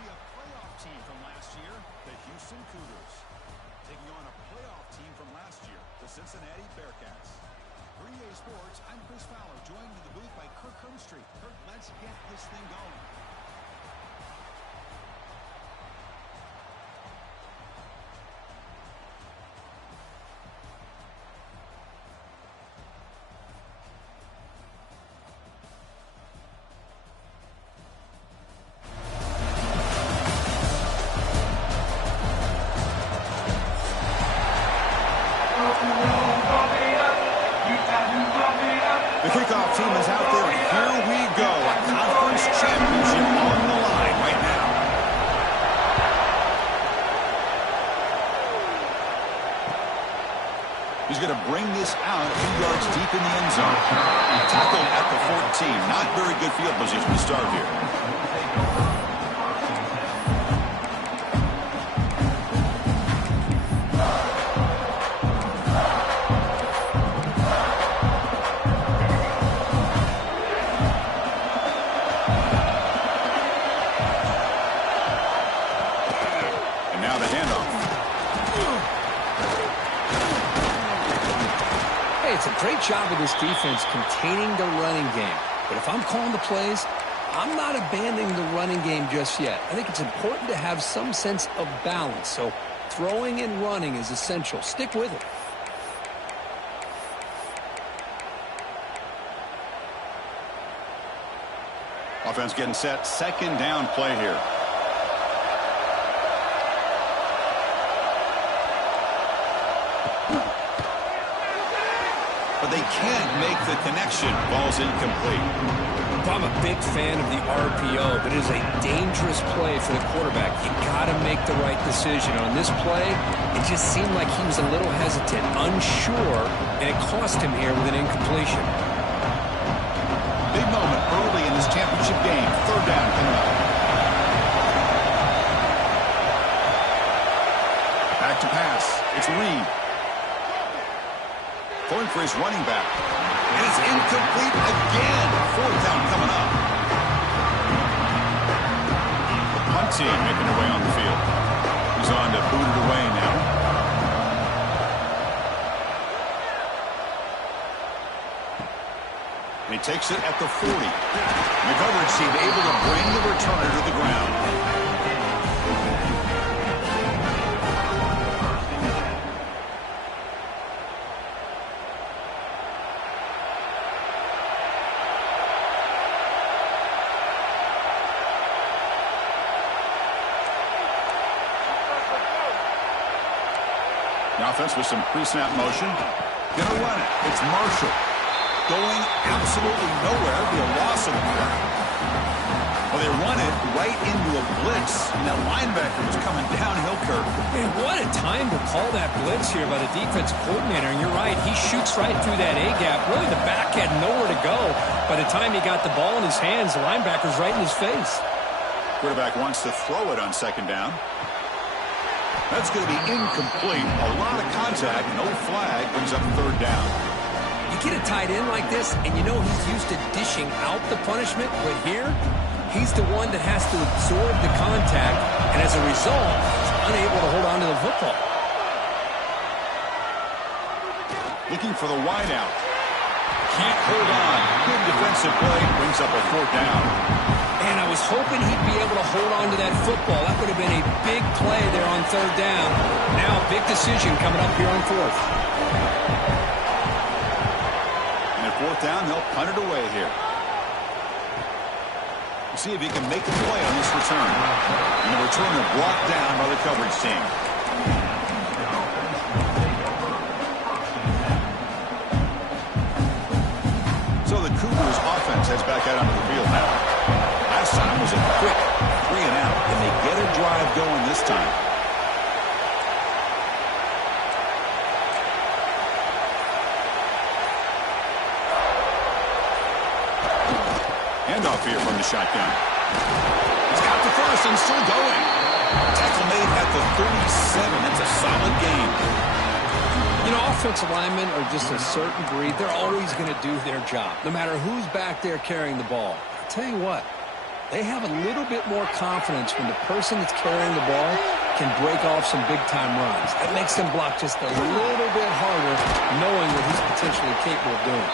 see a playoff team from last year, the Houston Cougars, taking on a playoff team from last year, the Cincinnati Bearcats. For EA Sports, I'm Chris Fowler, joined in the booth by Kirk Hermstreet. Kirk, let's get this thing going. The kickoff team is out there, and here we go. A conference championship on the line right now. He's going to bring this out a few yards deep in the end zone. Tackled at the 14. Not very good field position to start here. It's a great job of this defense containing the running game. But if I'm calling the plays, I'm not abandoning the running game just yet. I think it's important to have some sense of balance. So throwing and running is essential. Stick with it. Offense getting set. Second down play here. But they can't make the connection. Ball's incomplete. I'm a big fan of the RPO, but it is a dangerous play for the quarterback. You got to make the right decision. On this play, it just seemed like he was a little hesitant, unsure, and it cost him here with an incompletion. Big moment early in this championship game. Third down coming up. Back to pass. It's Reed. Going for his running back. And it's incomplete again. Fourth down coming up. The punt team making their way on the field. He's on to boot it away now. And he takes it at the 40. The coverage team able to bring the returner to the ground. The offense with some pre-snap motion. Gonna run it. It's Marshall. Going absolutely nowhere. Be a loss of the play. Well, they run it right into a blitz. And that linebacker was coming downhill, Kirk. Man, what a time to call that blitz here by the defensive coordinator. And you're right, he shoots right through that A-gap. Really, the back had nowhere to go. By the time he got the ball in his hands, the linebacker's right in his face. Quarterback wants to throw it on second down. That's going to be incomplete. A lot of contact. No flag. Brings up third down. You get a tight end like this, and you know he's used to dishing out the punishment. But here, he's the one that has to absorb the contact. And as a result, he's unable to hold on to the football. Looking for the wideout. Can't hold on. Good defensive play. Brings up a fourth down. And I was hoping he'd be able to hold on to that football. That would have been a big play there on third down. Now a big decision coming up here on fourth. And at fourth down, they'll punt it away here. We'll see if he can make a play on this return. And the returner brought down by the coverage team. So the Cougars offense heads back out onto the field now. Last time was a quick 3 and out, and they get a drive going this time. Handoff here from the shotgun. He's got the first and still going. Tackle made at the 37. That's a solid game. You know, offensive linemen are just a certain breed. They're always going to do their job, no matter who's back there carrying the ball. I'll tell you what. They have a little bit more confidence when the person that's carrying the ball can break off some big-time runs. That makes them block just a little bit harder, knowing what he's potentially capable of doing.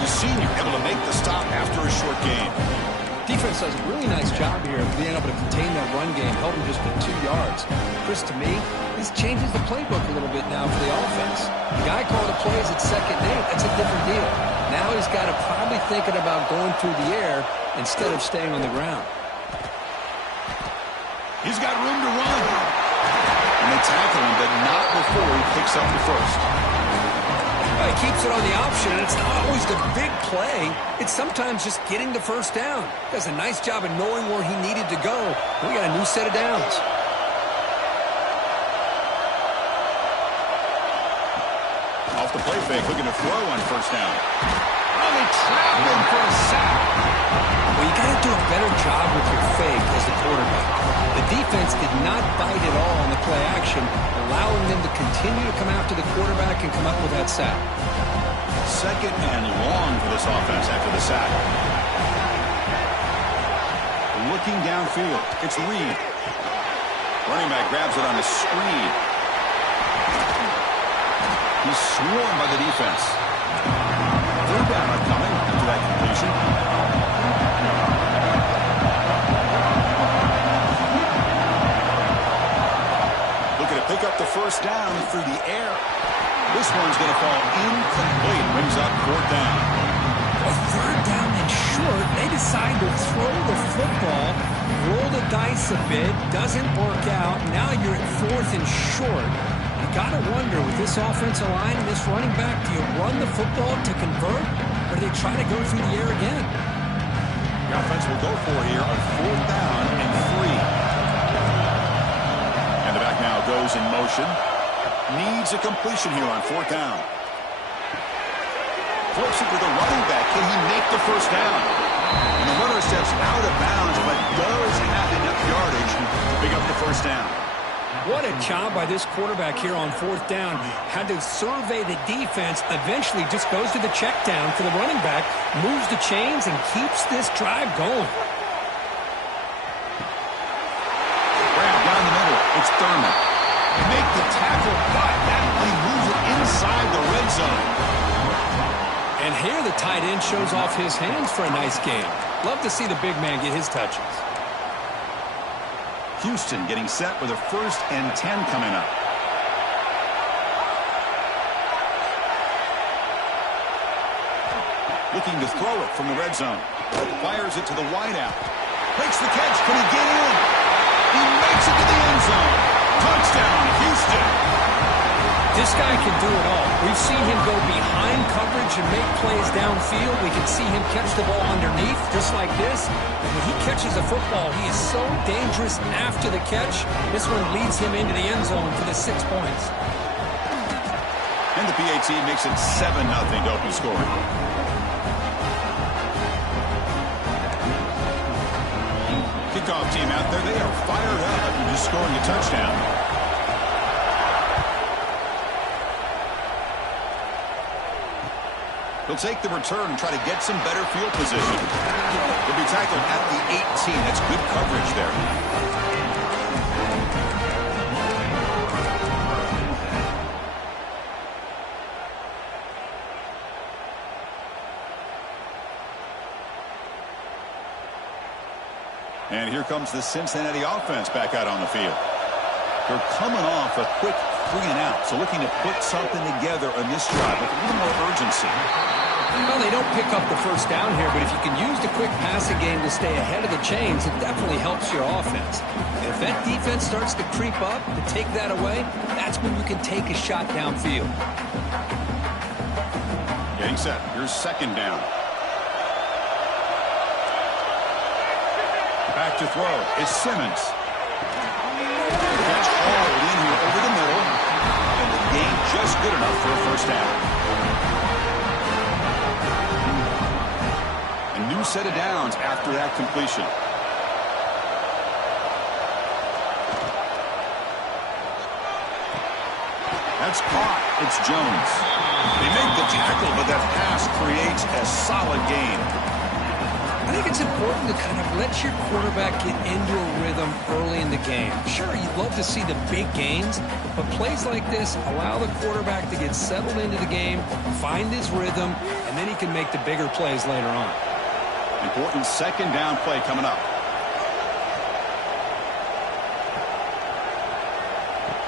The senior able to make the stop after a short gain. Defense does a really nice job here of being able to contain that run game, held him just with 2 yards. Chris, to me, this changes the playbook a little bit now for the offense. The guy calling the plays at 2nd and 8, that's a different deal. Now he's got to probably thinking about going through the air instead of staying on the ground. He's got room to run. And they tackle him, but not before he picks up the first. Well, he keeps it on the option, and it's not always the big play. It's sometimes just getting the first down. Does a nice job of knowing where he needed to go. We got a new set of downs. Off the play fake, looking to throw on first down. Oh, they trap him for a sack. Well, you got to do a better job with your fake as the quarterback. The defense did not bite at all on the play action, allowing them to continue to come after the quarterback and come up with that sack. 2nd and long for this offense after the sack. Looking downfield, it's Reed. Running back grabs it on a screen. He's swarmed by the defense. 3rd down upcoming after that completion. Looking to pick up the first down through the air. This one's going to fall incomplete. Brings up 4th down. Well, 3rd down and short. They decide to throw the football, roll the dice a bit, doesn't work out. Now you're at 4th and short. You got to wonder, with this offensive line and this running back, do you run the football to convert, or do they try to go through the air again? The offense will go for here on 4th down and 3. And the back now goes in motion. Needs a completion here on 4th down. Flips it to the running back. Can he make the first down? And the runner steps out of bounds, but does have enough yardage to pick up the first down. What a job by this quarterback here on 4th down. Had to survey the defense, eventually just goes to the check down for the running back, moves the chains, and keeps this drive going. Grab down the middle. It's Thurman. Make the tackle, but that he moves it inside the red zone. And here the tight end shows off his hands for a nice game. Love to see the big man get his touches. Houston getting set with a 1st and 10 coming up. Looking to throw it from the red zone. Fires it to the wideout. Makes the catch. Can he get in? He makes it to the end zone. Touchdown, Houston. This guy can do it all. We've seen him go behind coverage and make plays downfield. We can see him catch the ball underneath, just like this. And when he catches a football, he is so dangerous after the catch. This one leads him into the end zone for the 6 points. And the PAT makes it 7-0 to open scoring. Kickoff team out there, they are fired up after just scoring a touchdown. He'll take the return and try to get some better field position. He'll be tackled at the 18. That's good coverage there. And here comes the Cincinnati offense back out on the field. They're coming off a quick 3-and-out, so looking to put something together on this drive with a little more urgency. Well, they don't pick up the first down here, but if you can use the quick passing game to stay ahead of the chains, it definitely helps your offense. And if that defense starts to creep up, to take that away, that's when you can take a shot downfield. Getting set. Here's 2nd down. Back to throw. It's Simmons. Catch hauled in here over the middle. And the gain just good enough for a first down. A new set of downs after that completion. That's caught. It's Jones. They make the tackle, but that pass creates a solid gain. I think it's important to kind of let your quarterback get into a rhythm early in the game. Sure, you'd love to see the big gains, but plays like this allow the quarterback to get settled into the game, find his rhythm, and then he can make the bigger plays later on. Important second down play coming up.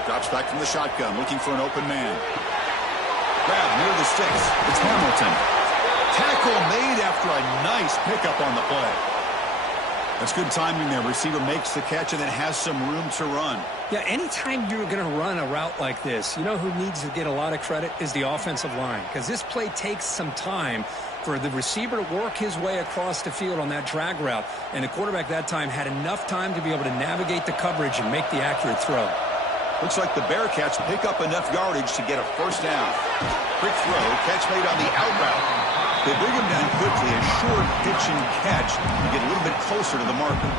Drops back from the shotgun, looking for an open man. Grab near the sticks. It's Hamilton. Tackle made after a nice pickup on the play. That's good timing there. Receiver makes the catch and then has some room to run. Yeah, anytime you're going to run a route like this, you know who needs to get a lot of credit is the offensive line, because this play takes some time for the receiver to work his way across the field on that drag route, and the quarterback that time had enough time to be able to navigate the coverage and make the accurate throw. Looks like the Bearcats pick up enough yardage to get a first down. Quick throw, catch made on the out route. They bring him down quickly, a short pitch and catch to get a little bit closer to the marker.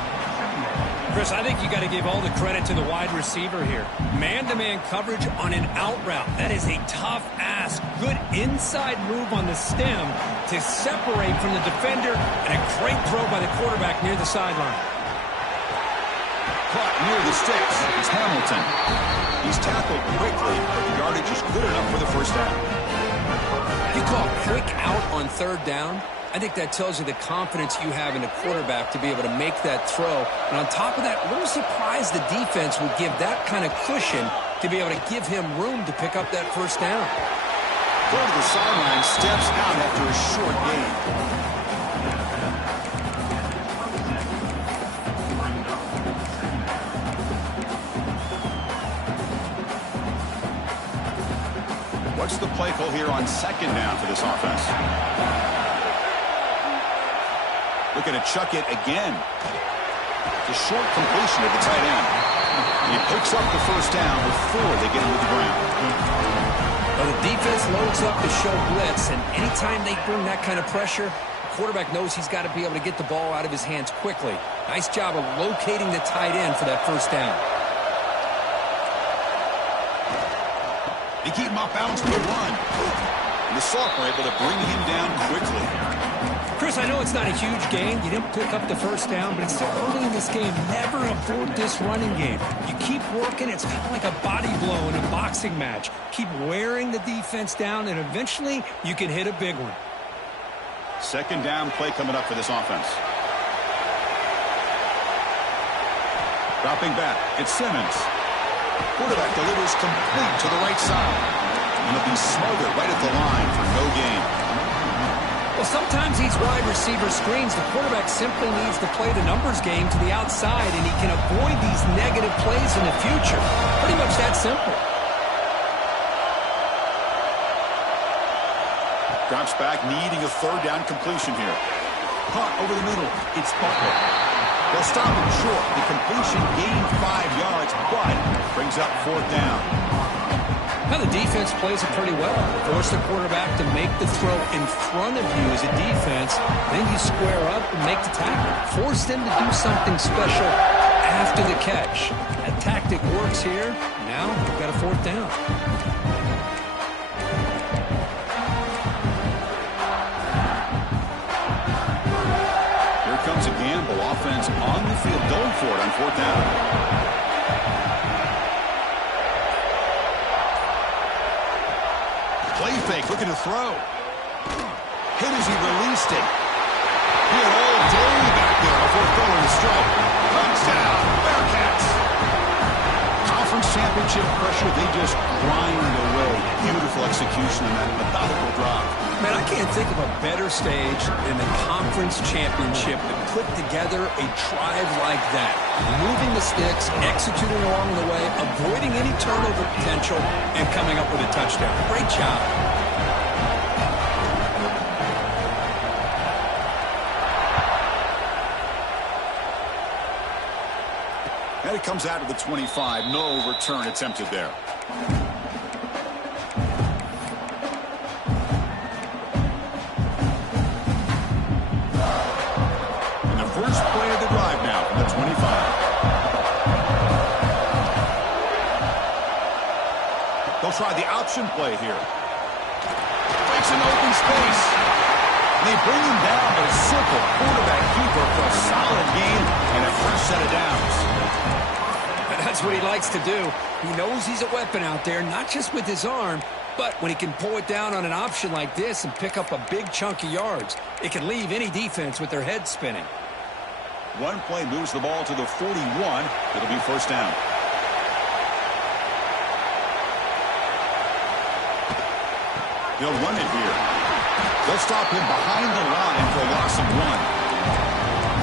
Chris, I think you got to give all the credit to the wide receiver here. Man-to-man coverage on an out route. That is a tough ask. Good inside move on the stem to separate from the defender, and a great throw by the quarterback near the sideline. Caught near the sticks. It's Hamilton. He's tackled quickly, but the yardage is good enough for the first down. You call quick out on third down. I think that tells you the confidence you have in a quarterback to be able to make that throw. And on top of that, a little surprised the defense would give that kind of cushion to be able to give him room to pick up that first down. Go to the sideline, steps out after a short gain. What's the play call here on second down for this offense? Looking to chuck it again. It's a short completion at the tight end. He picks up the first down before they get him to the ground. Well, the defense loads up to show blitz, and anytime they bring that kind of pressure, the quarterback knows he's got to be able to get the ball out of his hands quickly. Nice job of locating the tight end for that first down. They keep him off balance for the run. And the Soft were able to bring him down quickly. Chris, I know it's not a huge gain. You didn't pick up the first down, but it's still early in this game. Never abort this running game. You keep working. It's kind of like a body blow in a boxing match. Keep wearing the defense down, and eventually you can hit a big one. Second down play coming up for this offense. Dropping back, it's Simmons. Quarterback delivers complete to the right side. And he'll be smothered right at the line for no gain. Well, sometimes these wide receiver screens, the quarterback simply needs to play the numbers game to the outside, and he can avoid these negative plays in the future. Pretty much that simple. Drops back, needing a third down completion here. Caught over the middle. It's Butler. They'll stop him short. The completion gained 5 yards, but brings up fourth down. Now the defense plays it pretty well. Force the quarterback to make the throw in front of you as a defense. Then you square up and make the tackle. Force them to do something special after the catch. That tactic works here. Now we've got a fourth down. Here comes a gamble. Offense on the field going for it on fourth down. Play fake, looking to throw. Hit as he released it. He had all day back there before throwing the strike. Touchdown, Bearcats. Conference championship pressure, they just grind away. Beautiful execution on that methodical drop. Man, I can't think of a better stage than the conference championship to put together a drive like that. Moving the sticks, executing along the way, avoiding any turnover potential, and coming up with a touchdown. Great job. And it comes out of the 25. No return attempted there. First play of the drive now from the 25. They'll try the option play here. Breaks an open space. They bring him down, but a simple quarterback keeper That's what he likes to do. He knows he's a weapon out there, not just with his arm, but when he can pull it down on an option like this and pick up a big chunk of yards, it can leave any defense with their head spinning. One play moves the ball to the 41. It'll be first down. They'll run it here. They'll stop him behind the line for a loss of 1.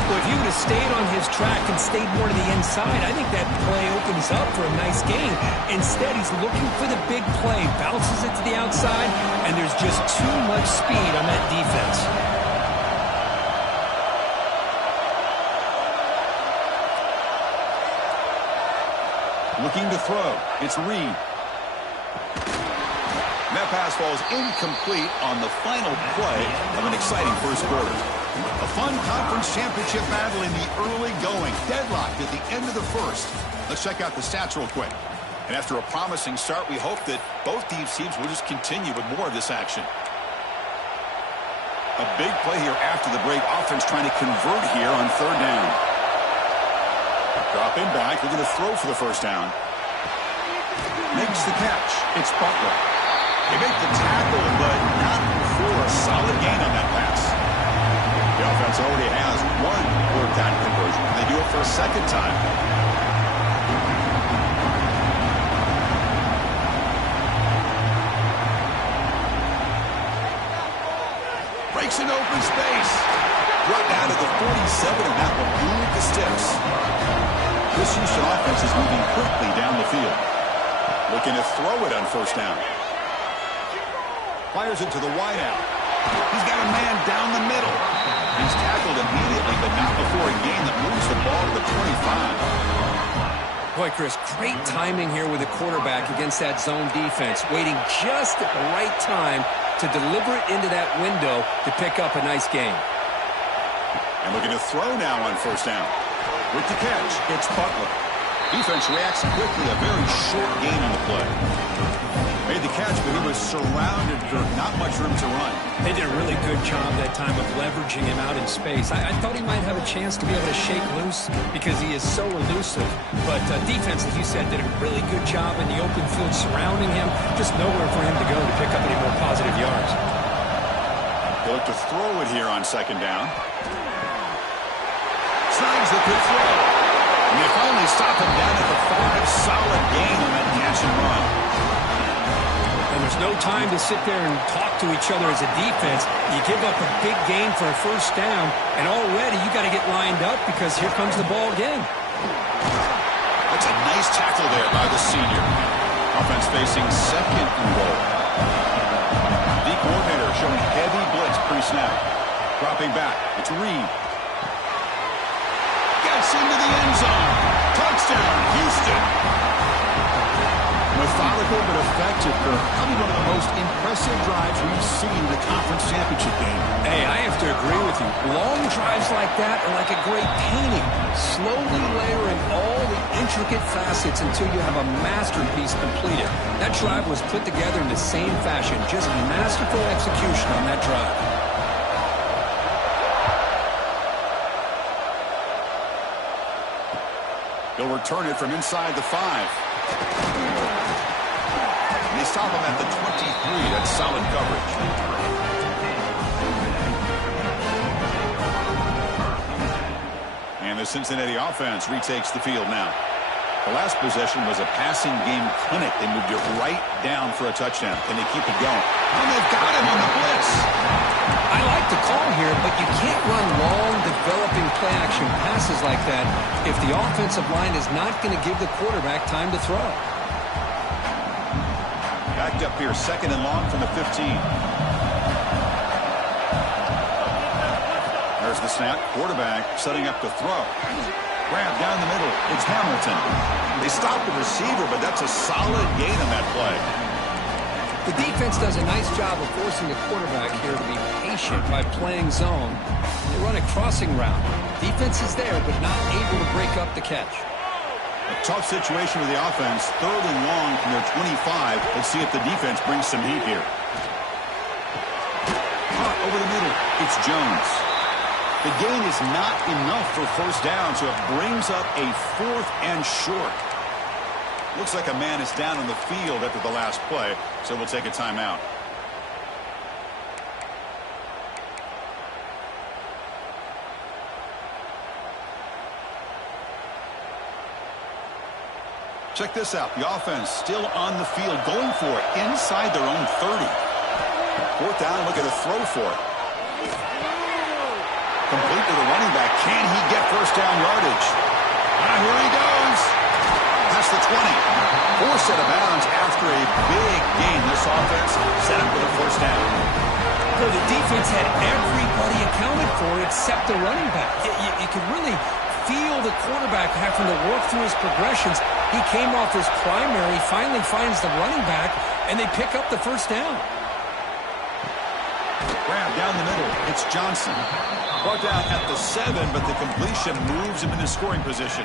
Well, if he would have stayed on his track and stayed more to the inside, I think that play opens up for a nice gain. Instead, he's looking for the big play, bounces it to the outside, and there's just too much speed on that defense. Looking to throw. It's Reed. That pass falls incomplete on the final play of an exciting first quarter. A fun conference championship battle in the early going. Deadlocked at the end of the first. Let's check out the stats real quick. And after a promising start, we hope that both these teams will just continue with more of this action. A big play here after the break. Offense trying to convert here on third down. Dropping back. Looking to throw for the first down. Makes the catch. It's Butler. They make the tackle, but not for a solid gain on that pass. The offense already has one fourth down conversion. They do it for a second time. Breaks an open space. Brought down to the 47, and that will move the sticks. This Houston offense is moving quickly down the field. Looking to throw it on first down. Fires it to the wideout. He's got a man down the middle. He's tackled immediately, but not before a gain that moves the ball to the 25. Boy, Chris, great timing here with the quarterback against that zone defense, waiting just at the right time to deliver it into that window to pick up a nice gain. And looking to throw now on first down. With the catch, it's Butler. Defense reacts quickly, a very short gain on the play. Made the catch, but he was surrounded for not much room to run. They did a really good job that time of leveraging him out in space. I thought he might have a chance to be able to shake loose because he is so elusive. But defense, as you said, did a really good job in the open field surrounding him. Just nowhere for him to go to pick up any more positive yards. They look to throw it here on second down. Snags the good throw. And they finally stop him down at the 5. Solid gain on that catch and run. And there's no time to sit there and talk to each other as a defense. You give up a big gain for a first down, and already you got to get lined up because here comes the ball again. That's a nice tackle there by the senior. Offense facing second and goal. The coordinator showing heavy blitz pre-snap. Dropping back. It's Reed. Gets into the end zone. Touchdown, Houston. Methodical but effective, Kirk. Probably one of the most impressive drives we've seen in the conference championship game. Hey, I have to agree with you. Long drives like that are like a great painting. Slowly layering all the intricate facets until you have a masterpiece completed. That drive was put together in the same fashion. Just masterful execution on that drive. They'll return it from inside the 5. They stop him at the 23. That's solid coverage. And the Cincinnati offense retakes the field now. The last possession was a passing game clinic. They moved it right down for a touchdown. Can they keep it going? And they've got him on the blitz. I like the call here, but you can't run long, developing play-action passes like that if the offensive line is not going to give the quarterback time to throw. Backed up here, second and long from the 15. There's the snap. Quarterback setting up to throw. Grab down the middle. It's Hamilton. They stop the receiver, but that's a solid gain on that play. The defense does a nice job of forcing the quarterback here to be patient by playing zone. They run a crossing route. Defense is there, but not able to break up the catch. A tough situation with the offense. Third and long from their 25. Let's see if the defense brings some heat here. Caught over the middle. It's Jones. The gain is not enough for first down, so it brings up a 4th and short. Looks like a man is down on the field after the last play, so we'll take a timeout. Check this out. The offense still on the field, going for it inside their own 30. Fourth down, look at a throw for it. Complete to the running back. Can he get first down yardage? Here he goes. Past the 20. Forced out of bounds after a big gain. This offense set up with a first down. Well, the defense had everybody accounted for except the running back. You could really feel the quarterback having to work through his progressions. He came off his primary, finally finds the running back, and they pick up the first down. Grab down the middle. It's Johnson. Brought down at the 7, but the completion moves him into scoring position.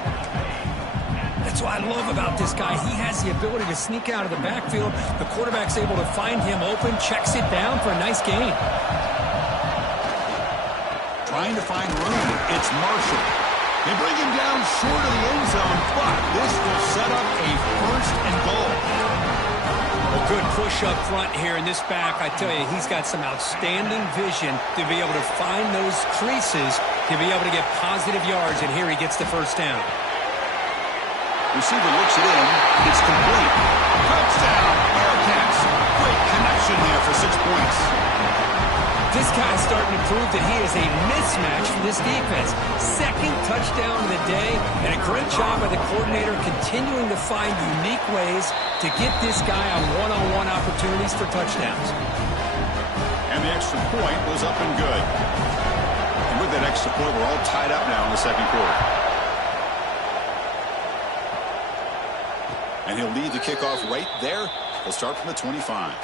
That's what I love about this guy. He has the ability to sneak out of the backfield. The quarterback's able to find him open, checks it down for a nice gain. Trying to find room. It's Marshall. They bring him down short of the end zone, but this will set up a first and goal. A good push up front here in this back. I tell you, he's got some outstanding vision to be able to find those creases, to be able to get positive yards, and here he gets the first down. Receiver looks it in. It's complete. Touchdown, Bearcats. Great connection there for 6 points. This guy's starting to prove that he is a mismatch for this defense. Second touchdown of the day, and a great job by the coordinator continuing to find unique ways to get this guy on one-on-one opportunities for touchdowns. And the extra point was up and good. And with that extra point, we're all tied up now in the second quarter. And he'll lead the kickoff right there. He'll start from the 25.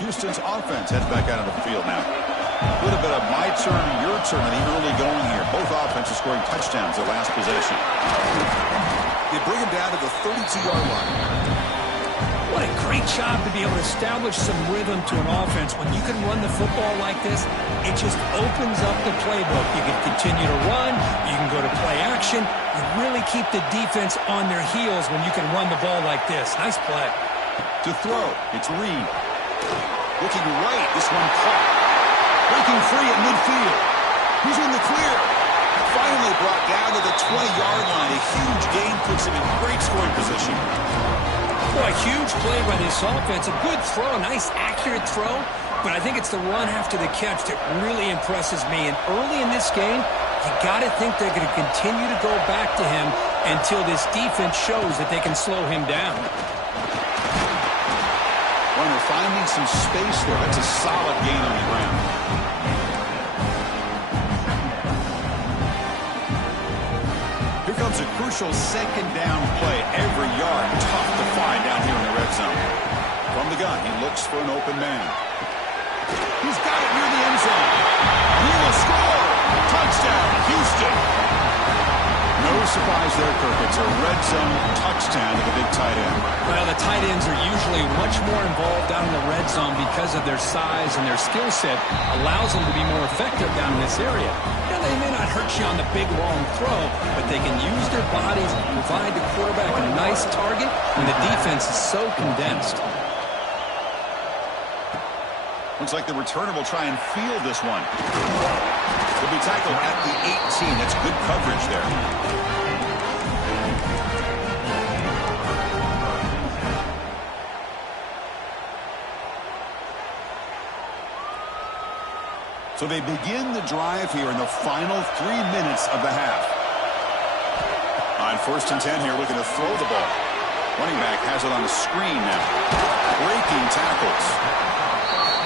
Houston's offense heads back out of the field now. A little bit of my turn, your turn in the early going here. Both offenses scoring touchdowns their last possession. They bring him down to the 32-yard line. What a great job to be able to establish some rhythm to an offense. When you can run the football like this, it just opens up the playbook. You can continue to run. You can go to play action. You really keep the defense on their heels when you can run the ball like this. Nice play. To throw, it's Reed. Looking right, this one caught. Breaking free at midfield. He's in the clear. Finally brought down to the 20-yard line. A huge gain puts him in great scoring position. Boy, a huge play by this offense. A good throw, a nice accurate throw. But I think it's the run after the catch that really impresses me. And early in this game, you got to think they're going to continue to go back to him until this defense shows that they can slow him down. Runner finding some space there. That's a solid gain on the ground. Here comes a crucial second down play. Every yard tough to find down here in the red zone. From the gun, he looks for an open man. He's got it near the end zone. He will score. Touchdown, Houston. No surprise there, Kirk. It's a red zone touchdown to the big tight end. Well, the tight ends are usually much more involved down in the red zone because of their size and their skill set allows them to be more effective down in this area. Now, they may not hurt you on the big, long throw, but they can use their bodies to provide the quarterback a nice target when the defense is so condensed. Looks like the returner will try and field this one. He'll be tackled at the 18. That's good coverage there. So they begin the drive here in the final 3 minutes of the half. On 1st and 10 here, looking to throw the ball. Running back has it on the screen now. Breaking tackles.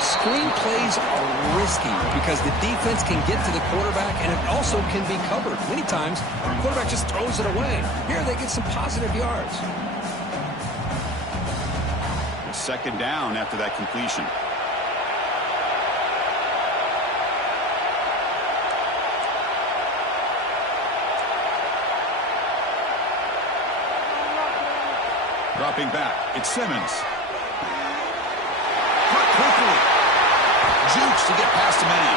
Screen plays are risky because the defense can get to the quarterback and it also can be covered. Many times, the quarterback just throws it away. Here they get some positive yards. Second down after that completion. Dropping back, it's Simmons. Cut quickly. Jukes to get past the man.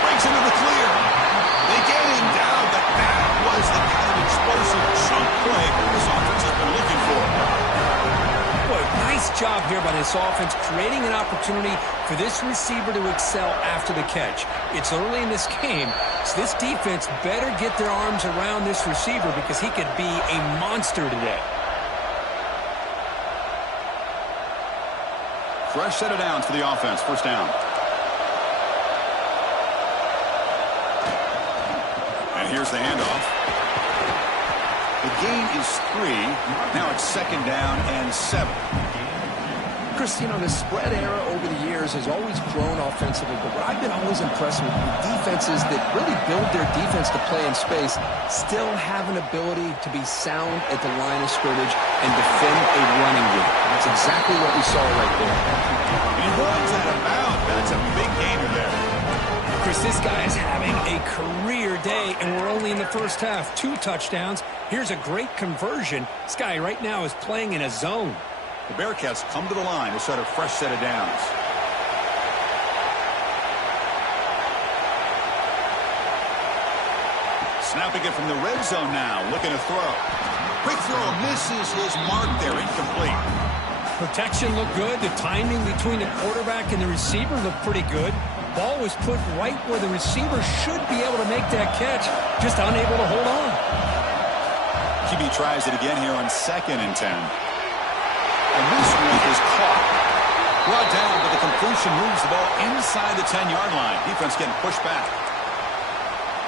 Breaks into the clear. They get him down, but that was the kind of explosive chunk play this offense has been looking for. Boy, nice job here by this offense, creating an opportunity for this receiver to excel after the catch. It's early in this game, so this defense better get their arms around this receiver because he could be a monster today. Fresh set of downs for the offense. First down. And here's the handoff. The gain is 3. Now it's second down and 7. Chris, you know, the spread era over the years has always grown offensively, but what I've been always impressed with defenses that really build their defense to play in space still have an ability to be sound at the line of scrimmage and defend a running game. That's exactly what we saw right there. He runs out of bounds. That's a big gainer there. Chris, this guy is having a career day, and we're only in the first half. 2 touchdowns. Here's a great conversion. This guy right now is playing in a zone. The Bearcats come to the line to set a fresh set of downs. Snapping it from the red zone now, looking to throw. Quick throw, misses his mark there, incomplete. Protection looked good. The timing between the quarterback and the receiver looked pretty good. Ball was put right where the receiver should be able to make that catch, just unable to hold on. QB tries it again here on 2nd and 10. And this one is caught. Brought down, but the completion moves the ball inside the 10-yard line. Defense getting pushed back.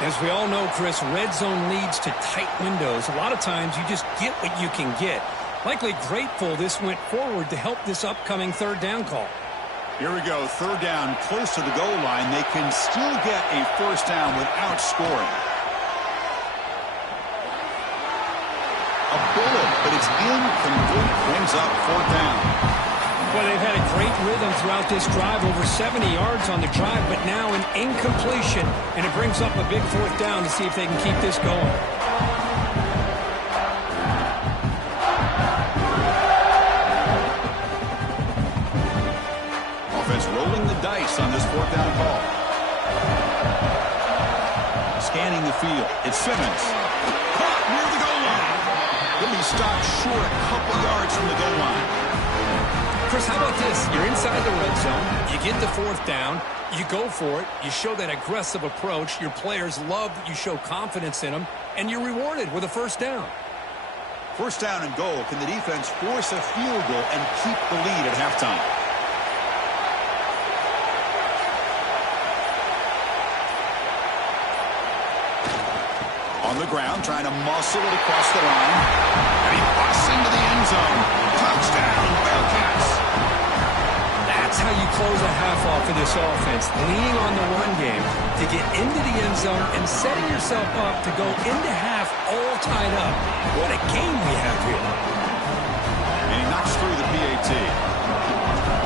As we all know, Chris, red zone leads to tight windows. A lot of times you just get what you can get. Likely grateful this went forward to help this upcoming 3rd down call. Here we go, 3rd down, close to the goal line. They can still get a first down without scoring. A bullet, but it's incomplete. Brings up 4th down. Well, they've had a great rhythm throughout this drive, over 70 yards on the drive, but now an incompletion, and it brings up a big 4th down to see if they can keep this going. Offense rolling the dice on this 4th down call. Scanning the field, it's Simmons. Caught near the goal line. He'll be stopped short a couple yards from the goal line. Chris, how about this? You're inside the red zone. You get the 4th down. You go for it. You show that aggressive approach. Your players love that you show confidence in them, and you're rewarded with a first down. First down and goal. Can the defense force a field goal and keep the lead at halftime? On the ground, trying to muscle it across the line. And he busts into the end zone. Touchdown, Bearcats. That's how you close a half off of this offense, leaning on the run game to get into the end zone and setting yourself up to go into half all tied up. What a game we have here. And he knocks through the PAT.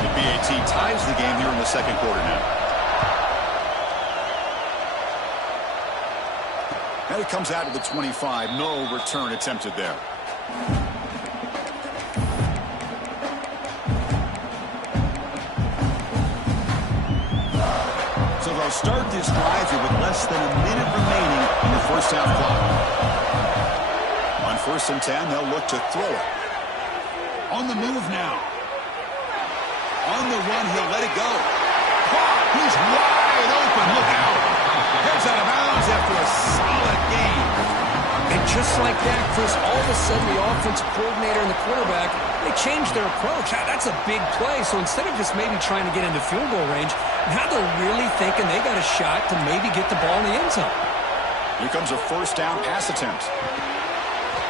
The PAT ties the game here in the 2nd quarter now. And it comes out to the 25. No return attempted there. So they'll start this drive here with less than a minute remaining in the first half clock. On 1st and 10, they'll look to throw it. On the move now. On the run, he'll let it go. He's wide open. Look out. Heads out of bounds after a solid game. And just like that, Chris, all of a sudden the offensive coordinator and the quarterback, they changed their approach. That's a big play. So instead of just maybe trying to get into field goal range, now they're really thinking they got a shot to maybe get the ball in the end zone. Here comes a first down pass attempt.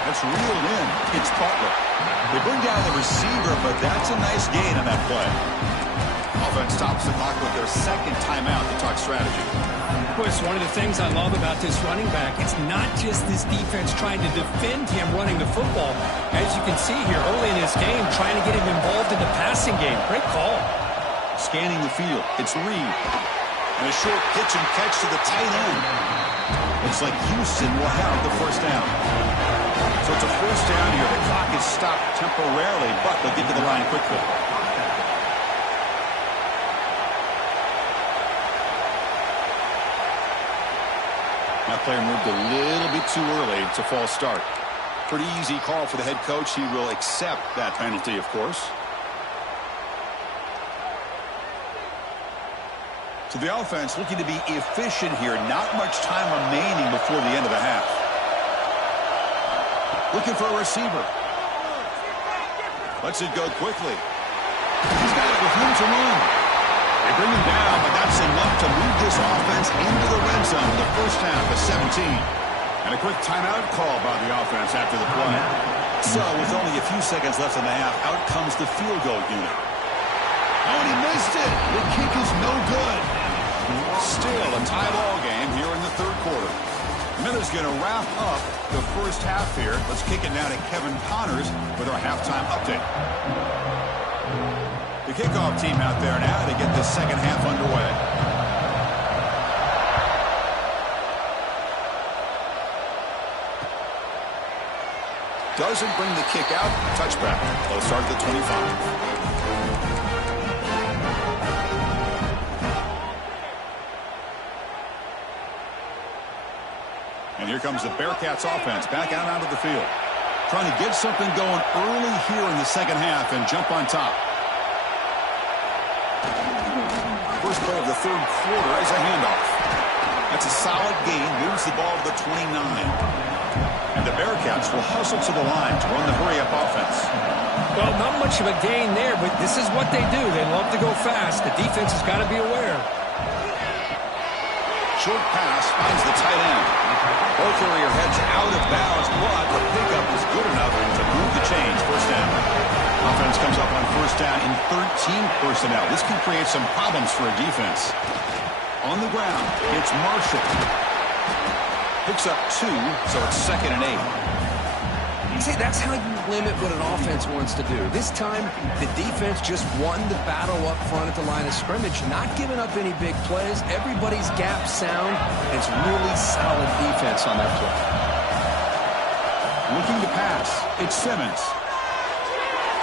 That's reeled in. It's Butler. They bring down the receiver, but that's a nice gain on that play. Offense stops the clock with their 2nd timeout to talk strategy. Of course, one of the things I love about this running back, it's not just this defense trying to defend him running the football. As you can see here early in this game, trying to get him involved in the passing game. Great call. Scanning the field, it's Reed. And a short pitch and catch to the tight end. Looks like Houston will have the first down. So So it's a first down here. The clock is stopped temporarily, but they'll get to the line quickly. That player moved a little bit too early. It's a false start. Pretty easy call for the head coach. He will accept that penalty, of course. So the offense looking to be efficient here. Not much time remaining before the end of the half. Looking for a receiver. Lets it go quickly. He's got it with room to run. They bring him down, but that's enough to move this offense into the red zone. The first half of 17. And a quick timeout call by the offense after the play. So with only a few seconds left in the half, out comes the field goal unit. Oh, and he missed it. The kick is no good. Still a tie ball game here in the third quarter. Miller's going to wrap up the first half here. Let's kick it now to Kevin Connors with our halftime update. The kickoff team out there now to get the second half underway. Doesn't bring the kick out. Touchback. They'll start at the 25. And here comes the Bearcats offense back out onto the field. Trying to get something going early here in the second half and jump on top. First play of the third quarter is a handoff. That's a solid gain. Moves the ball to the 29. And the Bearcats will hustle to the line to run the hurry-up offense. Well, not much of a gain there, but this is what they do. They love to go fast. The defense has got to be aware. Short pass finds the tight end. Ball carrier heads out of bounds, but the pickup is good enough to move the chains. First down. Offense comes up on first down in 13 personnel. This can create some problems for a defense. On the ground, it's Marshall. Picks up 2, so it's 2nd and 8. See, that's how you limit what an offense wants to do. This time, the defense just won the battle up front at the line of scrimmage, not giving up any big plays. Everybody's gap sound. It's really solid defense on that play. Looking to pass. It's Simmons.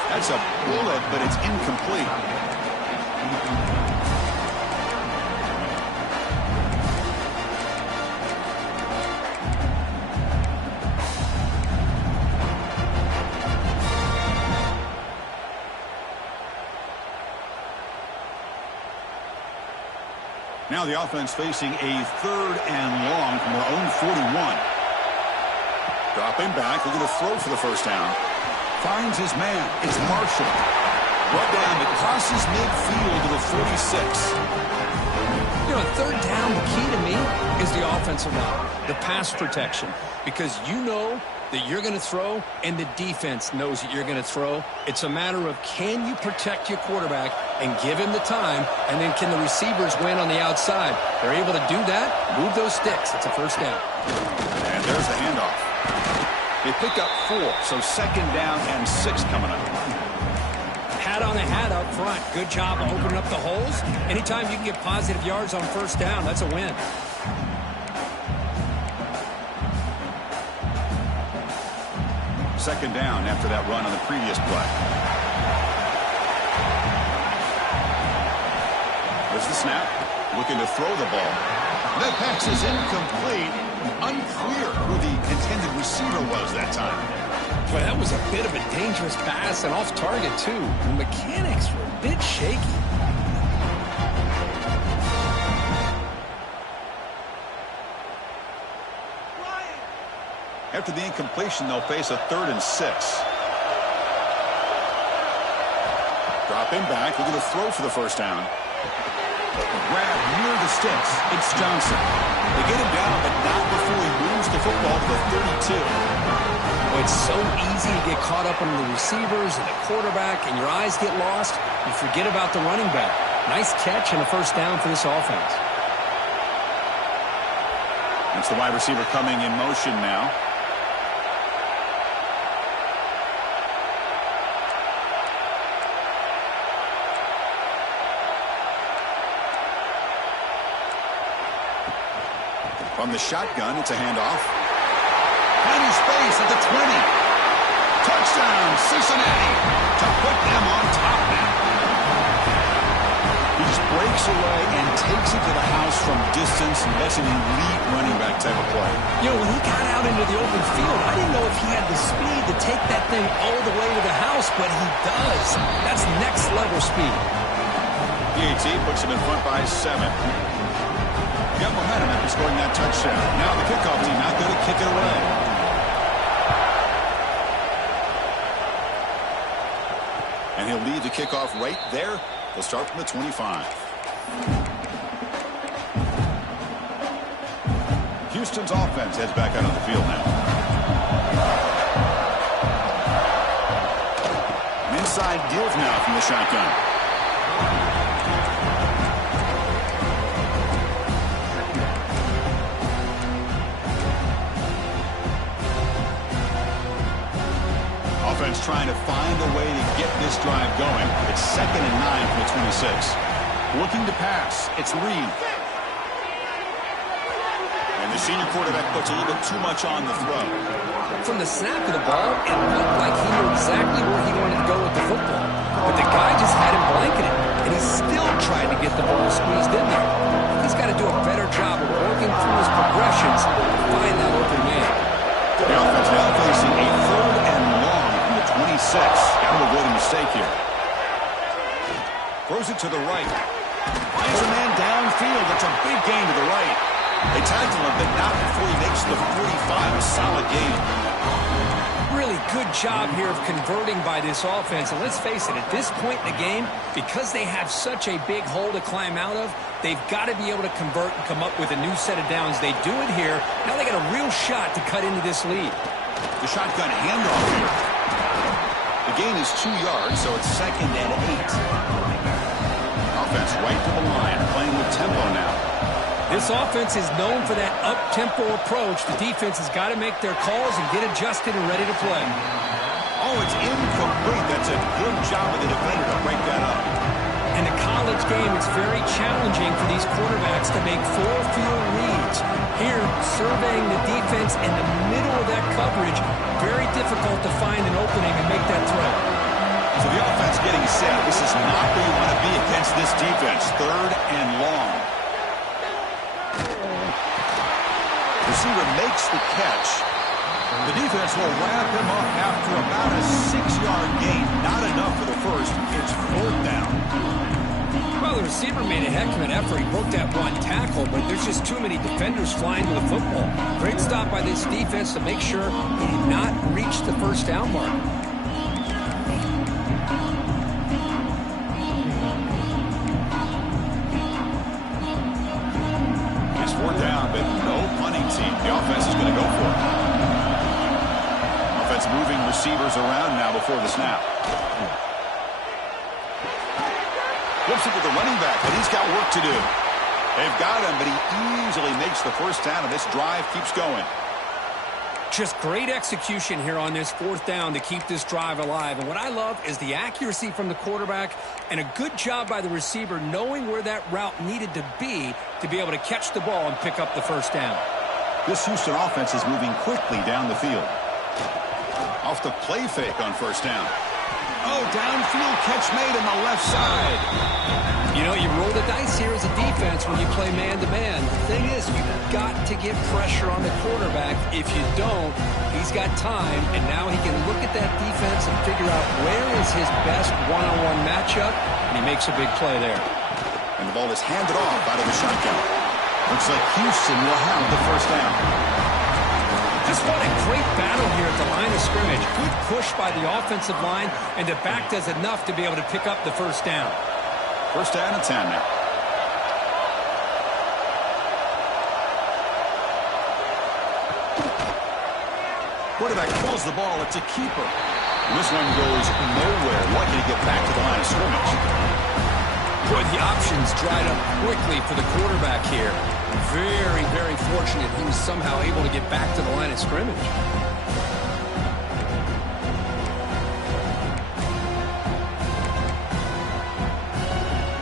That's a bullet, but it's incomplete. Now the offense facing a 3rd and long from their own 41. Dropping back, looking to throw for the first down. Finds his man. It's Marshall. Brought down, it crosses midfield to the 46. You know, 3rd down, the key to me is the offensive line, the pass protection, because you know that you're going to throw and the defense knows that you're going to throw. It's a matter of can you protect your quarterback and give him the time, and then can the receivers win on the outside? They're able to do that, move those sticks. It's a first down. And there's the handoff. They pick up 4, so 2nd down and 6 coming up. Hat on the hat up front. Good job of opening up the holes. Anytime you can get positive yards on first down, that's a win. Second down after that run on the previous play. There's the snap. Looking to throw the ball. That pass is incomplete. Unclear who the intended receiver was that time. Boy, that was a bit of a dangerous pass and off target, too. The mechanics were a bit shaky. After the incompletion, they'll face a 3rd and 6. Dropping back, looking to throw for the first down. Grab near the sticks. It's Johnson. They get him down, but not before he moves the football to the 32. Well, it's so easy to get caught up on the receivers and the quarterback, and your eyes get lost. You forget about the running back. Nice catch and a first down for this offense. That's the wide receiver coming in motion now. From the shotgun, it's a handoff. Tiny space at the 20. Touchdown, Cincinnati, to put them on top now. He just breaks away and takes it to the house from distance, and that's an elite running back type of play. You know, when he got out into the open field, I didn't know if he had the speed to take that thing all the way to the house, but he does. That's next level speed. PAT puts him in front by 7. Got momentum after scoring that touchdown. Now the kickoff team out there to kick it away. And he'll leave the kickoff right there. They'll start from the 25. Houston's offense heads back out on the field now. An inside give now from the shotgun. Offense trying to find a way to get this drive going. It's 2nd and 9 from the 26. Looking to pass. It's Reed. And the senior quarterback puts a little bit too much on the throw. From the snap of the ball, it looked like he knew exactly where he wanted to go with the football. But the guy just had him blanketed, and he still tried to get the ball squeezed in there. He's got to do a better job of working through his progressions to find that open man. The offense now facing a 3rd and long from the 26. Got to avoid a mistake here. Throws it to the right. Finds a man downfield. That's a big gain to the right. They tackle him, but not before he makes the 45. A solid gain. Really good job here of converting by this offense. And let's face it, at this point in the game, because they have such a big hole to climb out of, they've got to be able to convert and come up with a new set of downs. They do it here. Now they got a real shot to cut into this lead. The shotgun handoff here. The gain is 2 yards, so it's 2nd and 8. Offense right to the line, playing with tempo now. This offense is known for that up-tempo approach. The defense has got to make their calls and get adjusted and ready to play. Oh, it's incomplete. That's a good job of the defender to break that up. In the college game, it's very challenging for these quarterbacks to make 4 field reads. Here, surveying the defense in the middle of that coverage, very difficult to find an opening and make that throw. So the offense getting set. This is not where you want to be against this defense. 3rd and long. Receiver makes the catch. The defense will wrap him up after about a 6-yard gain. Not enough for the first. It's 4th down. Well, the receiver made a heck of an effort. He broke that one tackle, but there's just too many defenders flying to the football. Great stop by this defense to make sure he did not reach the first down mark. It's 4th down, but no punting team. The offense is going to go for it. Offense moving receivers around now before the snap. Flips it to the running back, but he's got work to do. They've got him, but he easily makes the first down, and this drive keeps going. Just great execution here on this 4th down to keep this drive alive. And what I love is the accuracy from the quarterback and a good job by the receiver knowing where that route needed to be able to catch the ball and pick up the first down. This Houston offense is moving quickly down the field. Off the play fake on first down. Oh, downfield catch made on the left side. You know, you roll the dice here as a defense when you play man-to-man. The thing is, you've got to get pressure on the quarterback. If you don't, he's got time, and now he can look at that defense and figure out where is his best one-on-one matchup, and he makes a big play there. And the ball is handed off out of the shotgun. Looks like Houston will have the first down. Just what a great battle here at the line of scrimmage. Good push by the offensive line, and the back does enough to be able to pick up the first down. First down and 10 now. Quarterback pulls the ball. It's a keeper. And this one goes nowhere. Lucky to get back to the line of scrimmage. Boy, the options dried up quickly for the quarterback here. Very, very fortunate he was somehow able to get back to the line of scrimmage.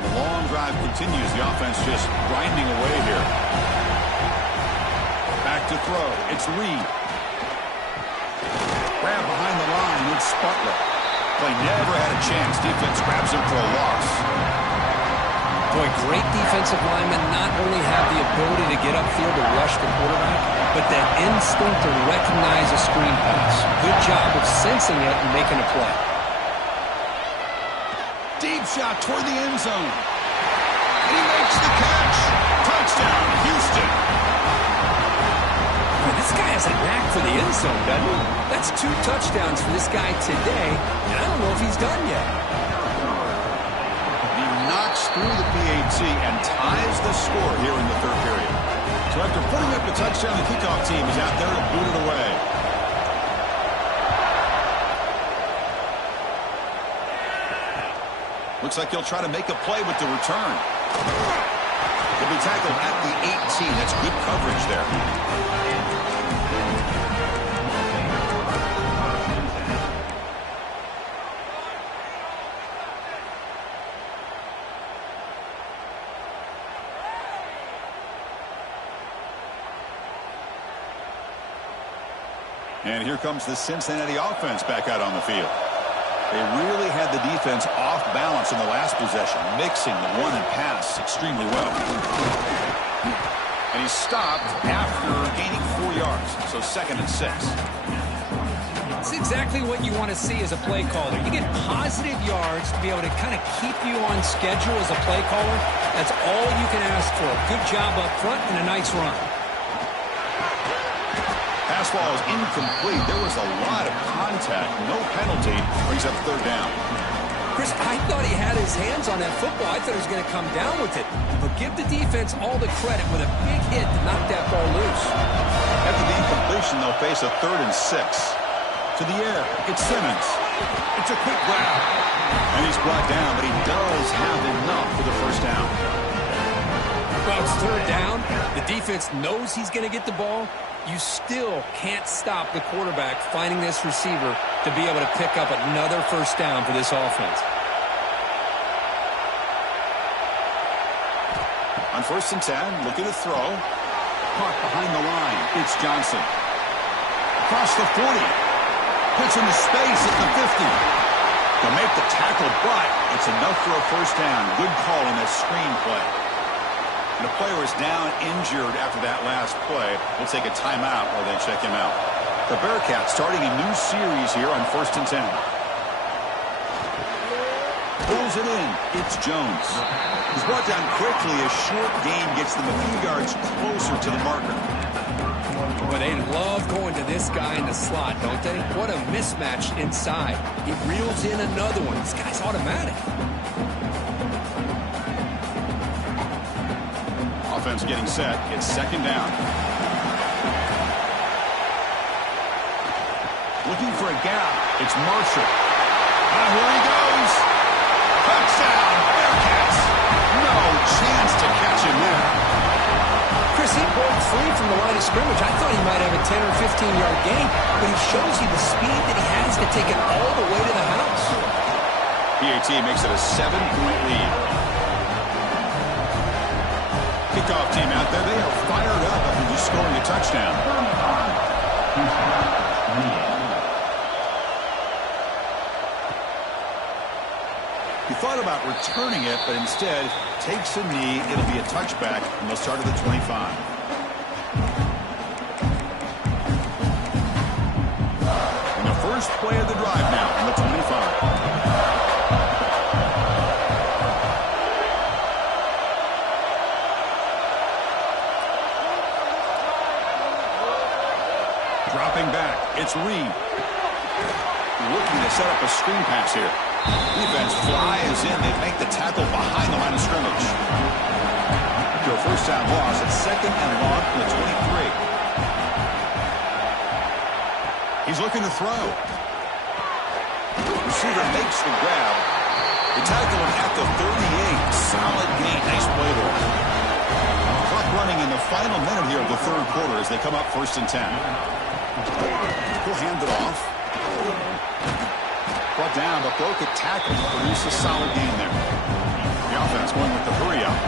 The long drive continues. The offense just grinding away here. Back to throw. It's Reed. Grab behind the line. It's Sputler. Play never had a chance. Defense grabs him for a loss. Boy, great defensive linemen not only have the ability to get upfield to rush the quarterback, but that instinct to recognize a screen pass. Good job of sensing it and making a play. Deep shot toward the end zone. And he makes the catch. Touchdown, Houston. Boy, this guy has a knack for the end zone, doesn't he? That's 2 touchdowns for this guy today, and I don't know if he's done yet. He knocks through the PAT and ties the score here in the third period. So after putting up a touchdown, the kickoff team is out there to boot it away. Looks like he'll try to make a play with the return. He'll be tackled at the 18. That's good coverage there. And here comes the Cincinnati offense back out on the field. They really had the defense off balance in the last possession, mixing the run and pass extremely well. And he stopped after gaining 4 yards, so 2nd and 6. It's exactly what you want to see as a play caller. You get positive yards to be able to kind of keep you on schedule as a play caller. That's all you can ask for. Good job up front and a nice run. Pass ball is incomplete. There was a lot of contact. No penalty. Brings up 3rd down. Chris, I thought he had his hands on that football. I thought he was going to come down with it. But give the defense all the credit with a big hit to knock that ball loose. After the incompletion, they'll face a 3rd and 6. To the air. It's Simmons. It's a quick grab. And he's brought down, but he does have enough for the 1st down. Well, it's 3rd down. The defense knows he's going to get the ball. You still can't stop the quarterback finding this receiver to be able to pick up another 1st down for this offense. On 1st and 10, looking to throw. Caught behind the line. It's Johnson. Across the 40. Puts into space at the 50. They'll make the tackle, but it's enough for a 1st down. Good call on that screen play. And the player is down injured after that last play. We'll take a timeout while they check him out. The Bearcats starting a new series here on 1st and 10. Pulls it in. It's Jones. He's brought down quickly. A short gain gets them a few yards closer to the marker. Well, they love going to this guy in the slot, don't they? What a mismatch inside. He reels in another one. This guy's automatic. Offense getting set. It's 2nd down. Looking for a gap. It's Marshall. And here he goes. Touchdown, Bearcats. No chance to catch him there. Chris, he broke free from the line of scrimmage. I thought he might have a 10 or 15-yard gain, but he shows you the speed that he has to take it all the way to the house. PAT makes it a 7-point lead. Kickoff team out there. They are fired up after just scoring a touchdown. He thought about returning it, but instead takes a knee. It'll be a touchback, and they'll start at the 25. And the first play of the drive now on the 25. Dropping back, it's Reed. Looking to set up a screen pass here. Defense flies in. They make the tackle behind the line of scrimmage. To a 1st down loss. It's 2nd and long from the 23. He's looking to throw. Receiver makes the grab. They tackle him at the 38. Solid gain. Nice play there. Clock running in the final minute here of the 3rd quarter as they come up 1st and 10. He'll hand it off. Brought down, but broke a tackle. Produced a solid gain there. The offense going with the hurry up.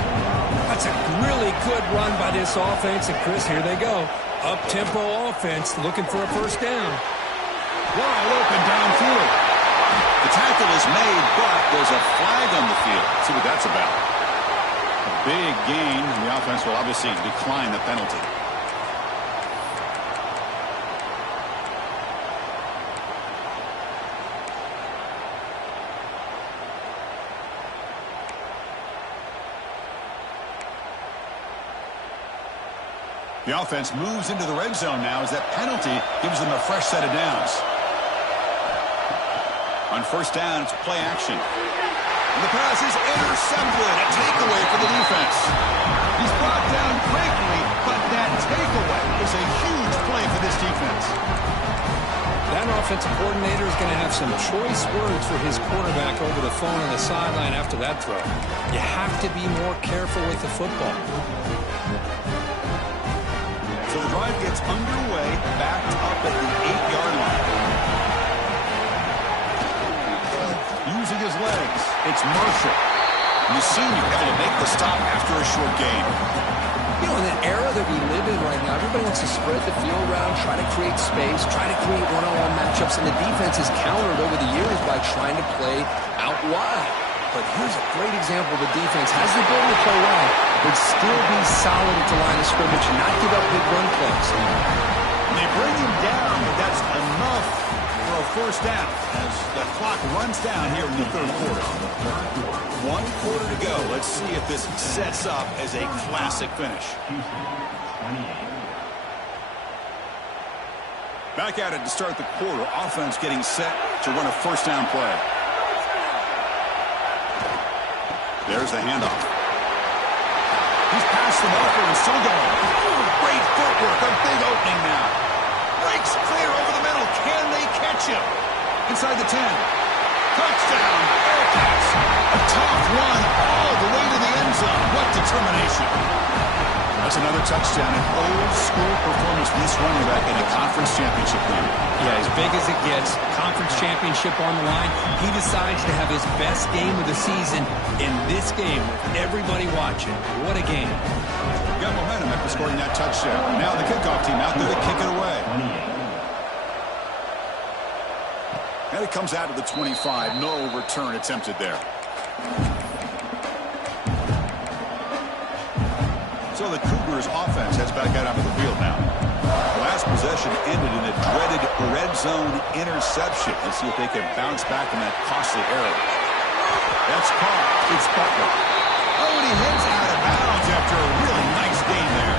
That's a really good run by this offense. And, Chris, here they go. Up-tempo offense looking for a 1st down. Wide open downfield. The tackle is made, but there's a flag on the field. Let's see what that's about. A big gain. The offense will obviously decline the penalty. The offense moves into the red zone now as that penalty gives them a fresh set of downs. On first down, it's play action. And the pass is intercepted. A takeaway for the defense. He's brought down quickly, but that takeaway is a huge play for this defense. That offensive coordinator is going to have some choice words for his quarterback over the phone on the sideline after that throw. You have to be more careful with the football. So the drive gets underway, backed up at the 8-yard line. Using his legs, it's Marshall. The senior able to make the stop after a short gain. You know, in the era that we live in right now, everybody wants to spread the field around, try to create space, try to create one-on-one matchups, and the defense has countered over the years by trying to play out wide. But here's a great example of the defense has the ability to play wide, but still be solid at the line of scrimmage and not give up big run plays. And they bring him down, but that's enough for a first down as the clock runs down here in the third quarter. 1 quarter to go. Let's see if this sets up as a classic finish. Back at it to start the quarter. Offense getting set to run a first down play. There's the handoff. He's past the marker and still going. Great footwork. A big opening now. Breaks clear over the middle. Can they catch him? Inside the 10. Touchdown. Bearcats. A tough one all the way to the end zone. What determination. That's another touchdown. An old school performance for this running back in a conference championship game. Yeah, as big as it gets, conference championship on the line, he decides to have his best game of the season in this game with everybody watching. What a game. Got momentum after scoring that touchdown. Now the kickoff team out there to kick it away. And it comes out of the 25. No return attempted there. So the Cougars offense heads back out onto the field now. The last possession ended in a dreaded red zone interception. Let's see if they can bounce back from that costly error. That's caught. It's Butler. Oh, and he heads out of bounds after a really nice gain there.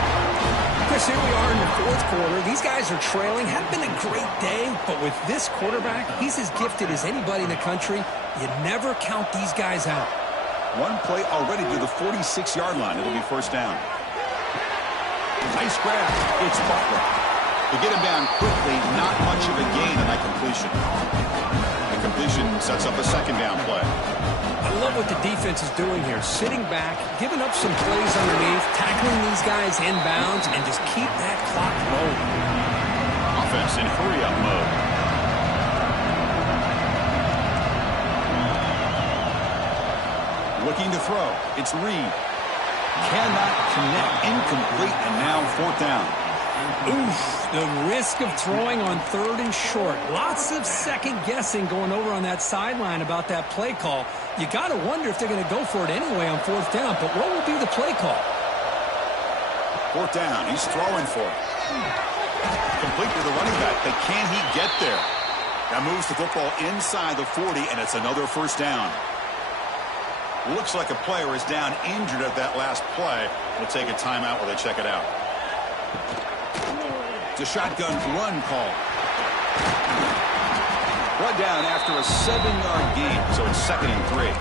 Chris, here we are in the fourth quarter. These guys are trailing. Hadn't been a great day, but with this quarterback, he's as gifted as anybody in the country. You never count these guys out. One play already to the 46-yard line. It'll be first down. Nice grab. It's Butler. To get him down quickly, not much of a gain on that completion. The completion sets up a second down play. I love what the defense is doing here. Sitting back, giving up some plays underneath, tackling these guys inbounds, and just keep that clock rolling. Offense in hurry-up mode. Looking to throw. It's Reed. Cannot connect. Incomplete, and now fourth down. Oof, the risk of throwing on third and short. Lots of second guessing going over on that sideline about that play call. You got to wonder if they're going to go for it anyway on fourth down, but what will be the play call? Fourth down. He's throwing for it. Complete to the running back, but can he get there? That moves the football inside the 40, and it's another first down. Looks like a player is down injured at that last play. We'll take a timeout while they check it out. It's a shotgun run call. Brought down after a 7-yard gain, so it's 2nd and 3.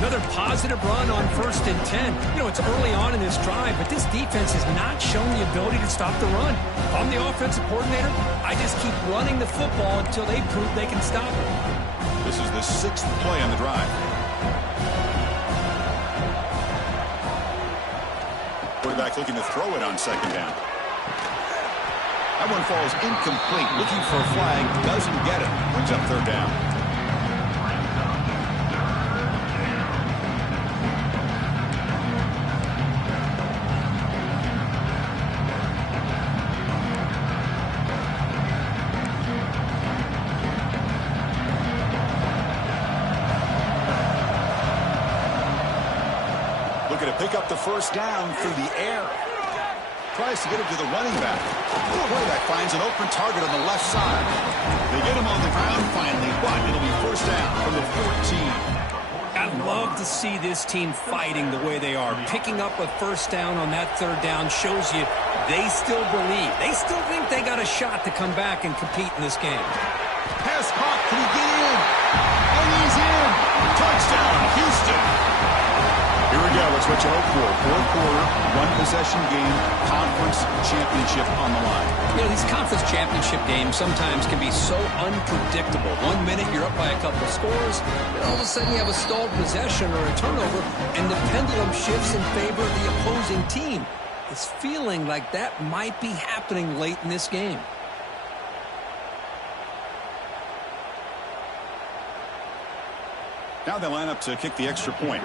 Another positive run on 1st and 10. You know, it's early on in this drive, but this defense has not shown the ability to stop the run. If I'm the offensive coordinator, I just keep running the football until they prove they can stop it. This is the 6th play on the drive. Quarterback looking to throw it on 2nd down. That one falls incomplete. Looking for a flag. Doesn't get it. Brings up 3rd down. looking to pick up the first down through the air. Tries to get him to the running back. Quarterback finds an open target on the left side. They get him on the ground finally, but it'll be first down from the 14. I love to see this team fighting the way they are. Picking up a first down on that third down shows you they still believe. They still think they got a shot to come back and compete in this game. Pass caught. Can he get in? And he's in. Touchdown, Houston. Here we go. It's what you hope for. Fourth quarter, one-possession game, conference championship on the line. You know, these conference championship games sometimes can be so unpredictable. 1 minute you're up by a couple of scores, and all of a sudden you have a stalled possession or a turnover, and the pendulum shifts in favor of the opposing team. It's feeling like that might be happening late in this game. Now they line up to kick the extra point.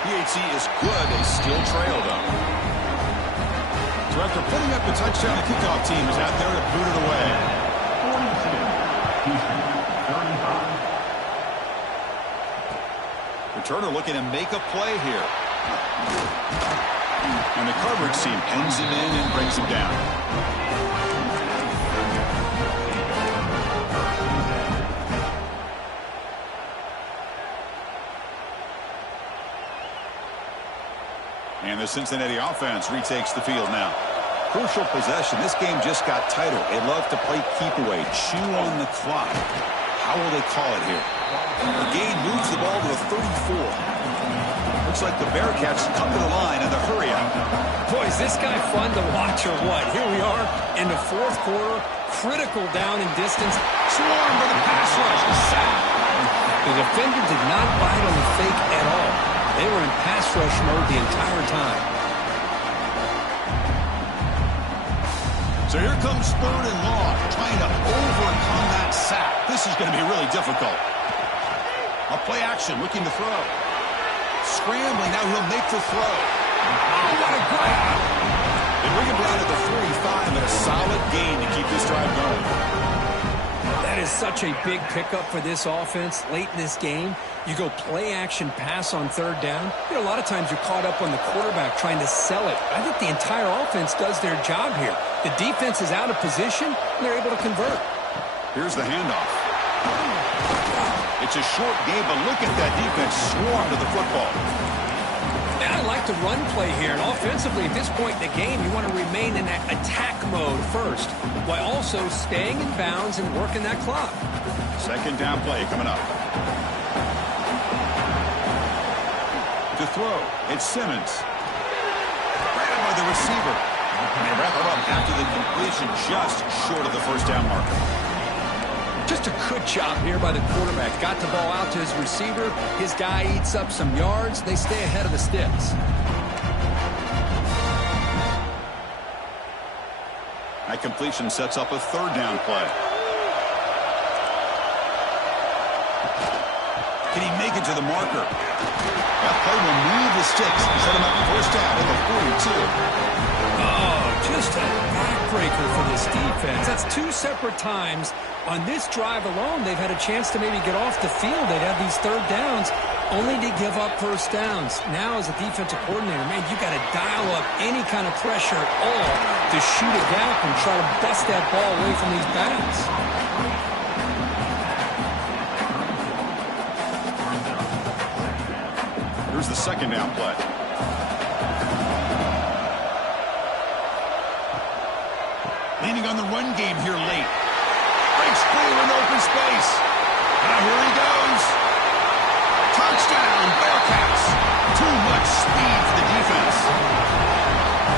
PHC is good. They still trail, though. So after putting up the touchdown, the kickoff team is out there to boot it away. 42. Returner looking to make a play here. And the coverage team pins him in and brings him down. And the Cincinnati offense retakes the field now. Crucial possession. This game just got tighter. They love to play keep away, chew on the clock. How will they call it here? The game moves the ball to the 34. Looks like the Bearcats come to the line in the hurry out. Boy, is this guy fun to watch or what? Here we are in the fourth quarter. Critical down in distance. Swarm for the pass rush. The defender did not bite on the fake at all. They were in pass rush mode the entire time. So here comes third and long, trying to overcome that sack. This is going to be really difficult. A play action, looking to throw. Scrambling, now he'll make the throw. Oh, what a grab! They bring him down to the 45, and a solid gain to keep this drive going. That is such a big pickup for this offense late in this game. You go play action pass on third down. You know, a lot of times you're caught up on the quarterback trying to sell it. I think the entire offense does their job here. The defense is out of position, and they're able to convert. Here's the handoff. It's a short game, but look at that defense swarm to the football. And I like the run play here. And offensively, at this point in the game, you want to remain in that attack mode first, while also staying in bounds and working that clock. Second down play coming up. To throw, it's Simmons. Grabbed by the receiver. And they wrap it up after the completion, just short of the first down marker. Just a good job here by the quarterback. Got the ball out to his receiver. His guy eats up some yards. They stay ahead of the sticks. That completion sets up a third down play. Can he make it to the marker? That play will move the sticks and set him up first down at the 42. Oh, just a backbreaker for this defense. That's two separate times. On this drive alone, they've had a chance to maybe get off the field. They'd have these third downs, only to give up first downs. Now, as a defensive coordinator, man, you got to dial up any kind of pressure at all to shoot a gap and try to bust that ball away from these backs. Here's the second down play. Leaning on the run game here late. Breaks clear in open space. Now here he goes. Touchdown, Bearcats. Too much speed for the defense.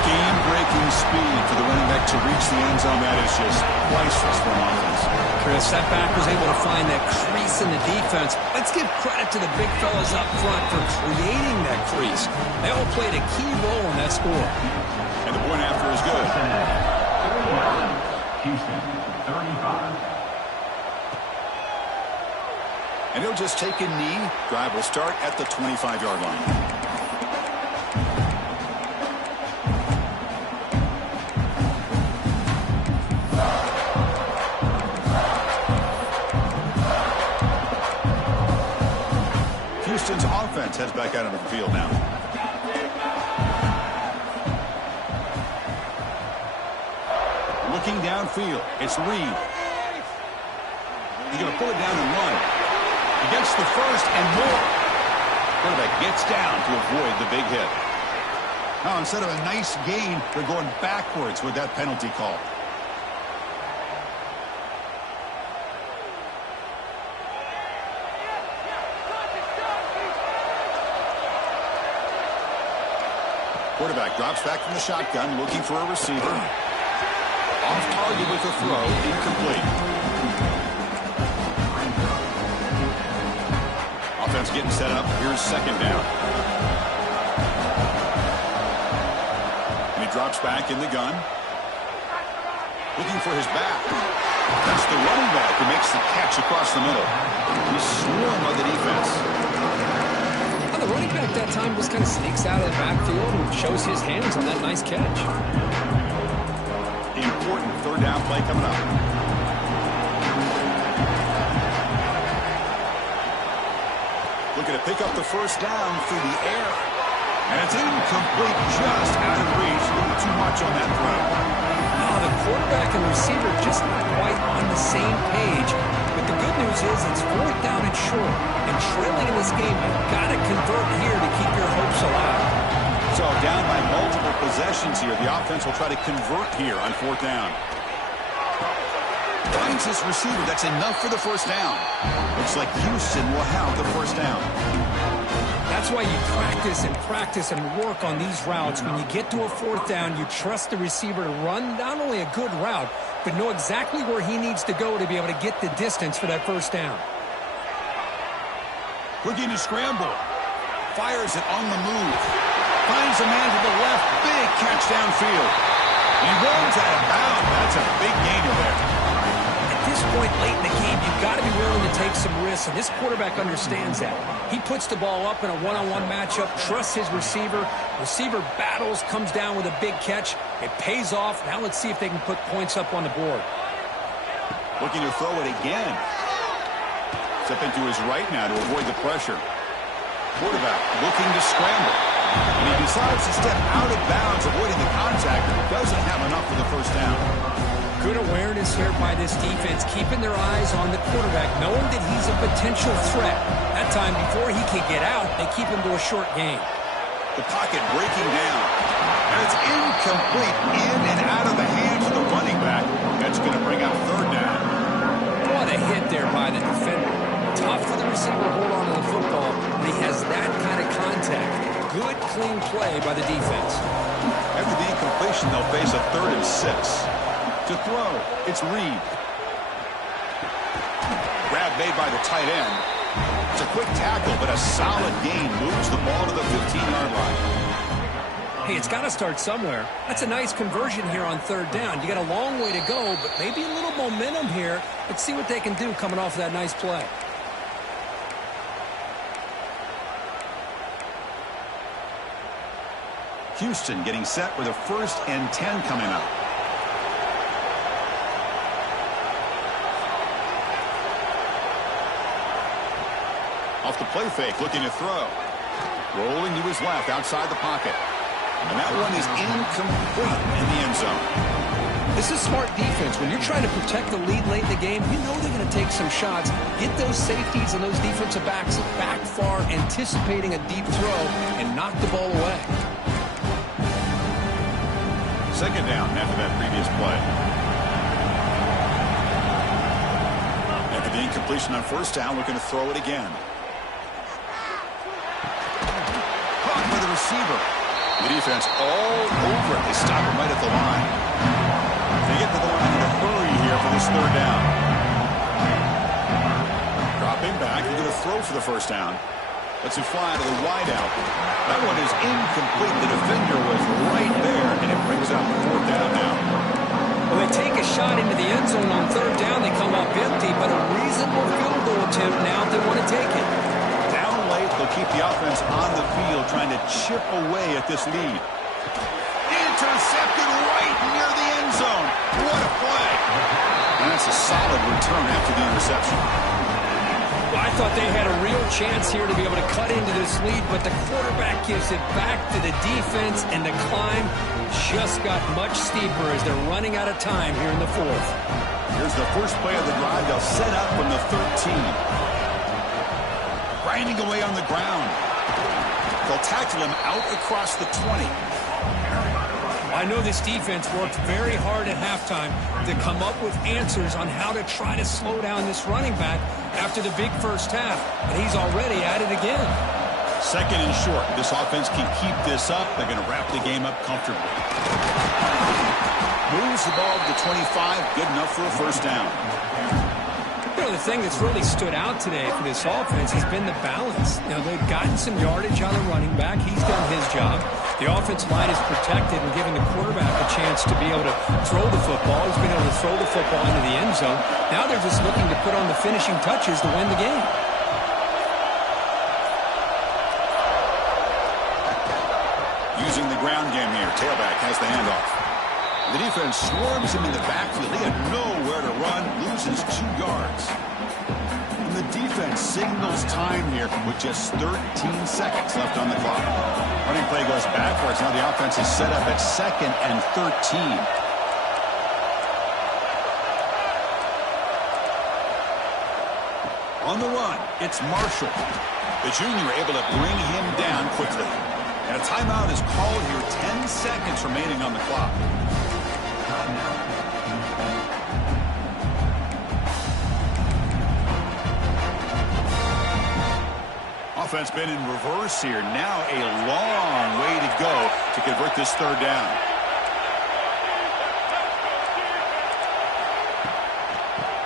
Game-breaking speed for the running back to reach the end zone. That is just priceless for an offense. Chris, that back was able to find that crease in the defense. Let's give credit to the big fellas up front for creating that crease. They all played a key role in that score. And the point after is good. Houston, 35. And he'll just take a knee. Drive will start at the 25-yard line. Houston's offense heads back out onto the field now. Looking downfield, it's Reed. He's going to pull it down and run. He gets the first and more. Quarterback gets down to avoid the big hit. Now, instead of a nice gain, they're going backwards with that penalty call. Quarterback drops back from the shotgun, looking for a receiver. Off target with a throw, incomplete. Offense getting set up. Here's second down. And he drops back in the gun. Looking for his back. That's the running back who makes the catch across the middle. He's swarmed by the defense. The running back that time just kind of sneaks out of the backfield and shows his hands on that nice catch. Important third down play coming up. Looking to pick up the first down through the air. And it's incomplete, just out of reach. A little too much on that throw. No, the quarterback and receiver just not quite on the same page. But the good news is it's fourth down and short. And trailing in this game, you've got to convert here to keep your hopes alive. So down by multiple possessions here. The offense will try to convert here on fourth down. Finds his receiver. That's enough for the first down. Looks like Houston will have the first down. That's why you practice and work on these routes. When you get to a fourth down, you trust the receiver to run not only a good route, but know exactly where he needs to go to be able to get the distance for that first down. Looking to scramble. Fires it on the move. Finds a man to the left. Big catch downfield. He runs out of bounds. That's a big gainer there. At this point late in the game, you've got to be willing to take some risks, and this quarterback understands that. He puts the ball up in a one-on-one matchup, trusts his receiver. Receiver battles, comes down with a big catch. It pays off. Now let's see if they can put points up on the board. Looking to throw it again. Stepping to his right now to avoid the pressure. Quarterback looking to scramble. And he decides to step out of bounds, avoiding the contact, but doesn't have enough for the first down. Good awareness here by this defense, keeping their eyes on the quarterback, knowing that he's a potential threat. That time, before he can get out, they keep him to a short gain. The pocket breaking down. And it's incomplete, in and out of the hands of the running back. That's going to bring up third down. What a hit there by the defender. Tough for the receiver to hold on to the football when he has that kind of contact. Good, clean play by the defense. After the incompletion, they'll face a 3rd and 6. To throw, it's Reed. Grab made by the tight end. It's a quick tackle, but a solid gain moves the ball to the 15-yard line. Hey, it's got to start somewhere. That's a nice conversion here on third down. You got a long way to go, but maybe a little momentum here. Let's see what they can do coming off of that nice play. Houston getting set with a 1st and 10 coming up. Off the play fake, looking to throw. Rolling to his left, outside the pocket. And that one is incomplete in the end zone. This is smart defense. When you're trying to protect the lead late in the game, you know they're going to take some shots. Get those safeties and those defensive backs back far, anticipating a deep throw, and knock the ball away. Second down after that previous play. After the incompletion on first down, looking to throw it again. Caught by the receiver. The defense all over it. They stop him right at the line. They get to the line in a hurry here for this third down. Dropping back. They're going to throw for the first down. Lets him fly to the wideout. That one is incomplete. The defender was right there, and it brings up fourth down now. Well, they take a shot into the end zone on third down. They come up empty, but a reasonable field goal attempt now if they want to take it. Down late, they'll keep the offense on the field, trying to chip away at this lead. Intercepted right near the end zone. What a play. And that's a solid return after the interception. Well, I thought they had a real chance here to be able to cut into this lead, but the quarterback gives it back to the defense, and the climb just got much steeper as they're running out of time here in the fourth. Here's the first play of the drive. They'll set up from the 13. Grinding away on the ground. They'll tackle him out across the 20. I know this defense worked very hard at halftime to come up with answers on how to try to slow down this running back after the big first half, and he's already at it again. Second and short. This offense can keep this up. They're going to wrap the game up comfortably. Moves the ball to the 25. Good enough for a first down. You know, the thing that's really stood out today for this offense has been the balance. You know, they've gotten some yardage on the running back. He's done his job. The offensive line is protected and giving the quarterback a chance to be able to throw the football. He's been able to throw the football into the end zone. Now they're just looking to put on the finishing touches to win the game. Using the ground game here. Tailback has the handoff. The defense swarms him in the backfield. He had nowhere to run. Loses 2 yards. And the defense signals time here with just 13 seconds left on the clock. Running play goes backwards. Now the offense is set up at 2nd and 13. On the run, it's Marshall. The junior able to bring him down quickly. And a timeout is called here. 10 seconds remaining on the clock. Offense been in reverse here. Now a long way to go to convert this third down.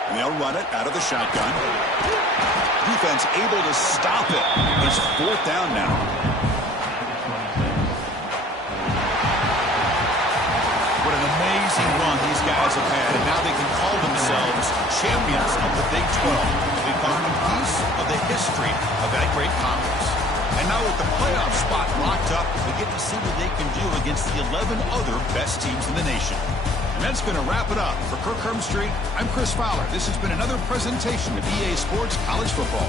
And they'll run it out of the shotgun. Defense able to stop it. It's 4th down now. What an amazing run these guys have had. And now they can call themselves champions of the Big 12. Become a piece of the history of that great conference. And now with the playoff spot locked up, we get to see what they can do against the 11 other best teams in the nation. And that's going to wrap it up. For Kirk Street, I'm Chris Fowler. This has been another presentation of EA Sports College Football.